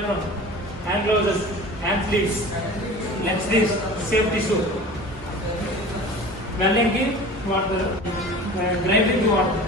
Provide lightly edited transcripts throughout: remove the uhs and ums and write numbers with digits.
apron, hand gloves, hand sleeves, leg sleeves, safety shoe. Welding కి వాడతారు, grinding కి వాడతారు.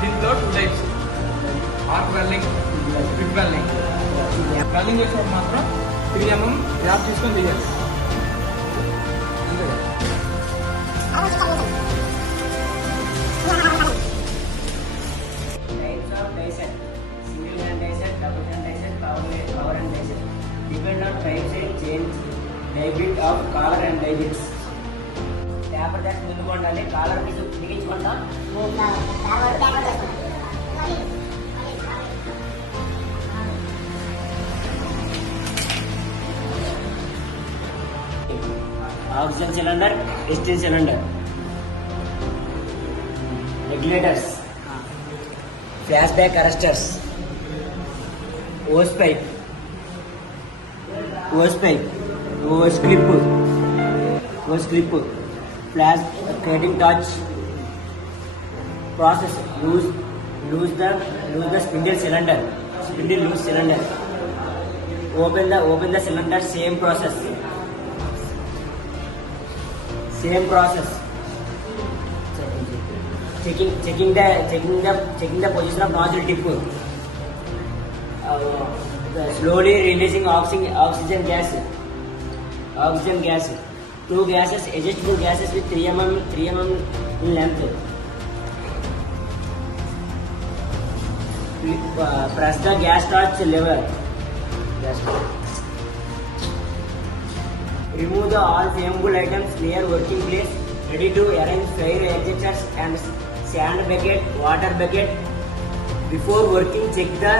దీంట్లో 2 types, arc welding, big welding. Welding చేసినప్పుడు మాత్రం 3 mm గ్యాప్ తీసుకొని తీయాలి. Types of die set: single hand die set, double hand die set, power hand die set. Depend on type set, change die bit of collar and die bits. Paper దాకా ముందుకు ఉండాలి, collar piece బిగించుకుంటాం. Oxygen cylinder, distil cylinder, regulators, flash back arresters, hose pipe, hose clip, flash cutting torch. Process: lose the spindle loose cylinder. Open the cylinder. Same process. Checking the position of nozzle tip. Slowly releasing oxygen gas. 2 gases, adjustable gases with 3 mm in length. Press the gas torch lever. Remove all flammable items near working place. Ready to arrange fire extinguishers and sand bucket, water bucket. Before working, check the